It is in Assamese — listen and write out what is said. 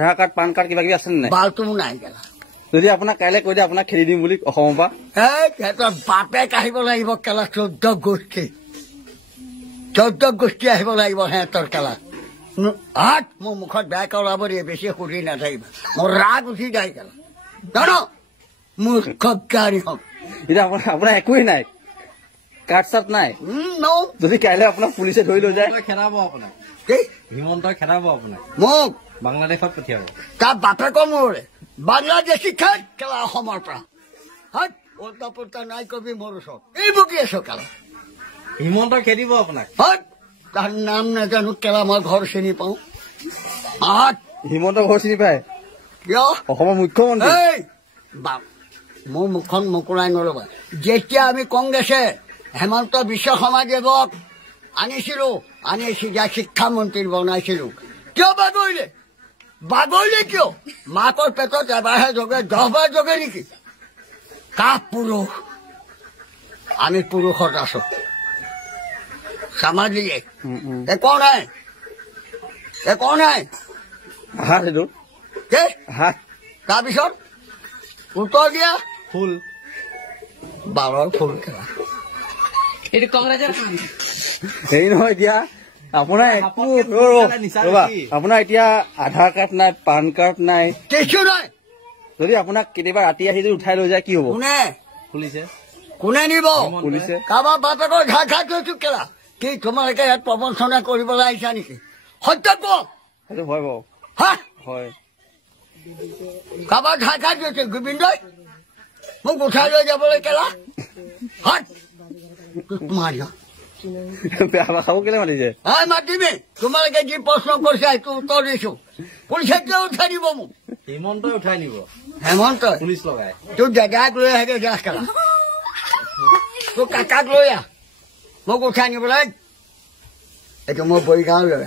আধাৰ কাৰ্ড পান কাৰ্ড কিবা কিবি আছে নাই বালটো নাই গেলা যদি আপোনাক কাইলৈ কৈ দিয়ে আপোনাক খেদি দিম বুলি অসমৰ পৰা সিহঁতৰ বাপেক আহিব লাগিব কেলা 14 গোষ্ঠী আহিব লাগিব সিহঁতৰ কেলা মোৰ মুখত বেয়া ওলাব দিয়ে বেছি সুধি নাথাকিবা মোৰ ৰাগ উঠি যায় কেলা জানো মোৰ কবকাৰী হওক এতিয়া আপোনাৰ একোৱেই নাই কাৰ্ড চাৰ্ট নাই যদি কাইলৈ আপোনাক পুলিচে ধৰি লৈ যায় খেদাব আপোনাক হিমন্তই খেদাব আপোনাক মোক বাংলাদেশত পঠিয়াব তাৰ বাপেকৰ মোৰে বাংলাদেশী খেদ কেলা অসমৰ পৰা হাত উল্টা পুল্টা নাই কবি মোৰ ওচৰত এই বকি আছো কেলা হিমন্তই খেদিব আপোনাক হাত তাৰ নাম নাজানো কেলা মই ঘৰ চিনি পাওঁ হাত হিমন্তৰ ঘৰ চিনি পায় কিয় অসমৰ মুখ্যমন্ত্ৰী মোৰ মুখখন মুকুৰাই নলবা যেতিয়া আমি কংগ্ৰেছে হেমন্ত বিশ্ব শৰ্মাদেৱক আনিছিলো আনি চিধা শিক্ষামন্ত্ৰী বনাইছিলো কিয় বাগৰিলে কিয় মাকৰ পেটত এবাৰহে জগে 10 বাৰ জগে নেকি কা পুৰুষ আমি পুৰুষত আছো সামাজিক একো নাই তাৰপিছত উত্তৰ দিয়া ফুল বাৰৰ ফুল খেলা এইটো কংগ্ৰেছৰ হেৰি নহয় এতিয়া আপোনাৰ আপোনাৰ এতিয়া আধাৰ কাৰ্ড নাই পান কাৰ্ড নাই কিছু নাই যদি আপোনাক কেতিয়াবা ৰাতি আহি যদি উঠাই লৈ যায় কি হব কোনে নিব পুলিচে কাৰোবাৰ বাপেকৰ ঘা থৈছো কেলা কি তোমালোকে ইয়াত প্ৰবঞ্চনা কৰিবলৈ আহিছা নেকি সত্য কওক সেইটো হয় বাৰু হয় কাৰোবাৰ ঘা থৈছে গোবিন্দই মোক উঠাই লৈ যাবলৈ কেলা হাত মাৰিয়া বেয়া ভাষাও কেলে মাতিছে মাতিবি তোমালোকে যি প্ৰশ্ন কৰিছা সেইটো উত্তৰ দিছো পুলিচে কিয় উঠাই দিব মোক হিমন্তই উঠাই নিব হেমন্ত পুলিচ লগাই তোৰ দাদাক লৈ আহে যা কেলা তোৰ কাকাক লৈ আহ মোক উঠাই নিবলৈ এইটো মই বৰিগাঁও লৈ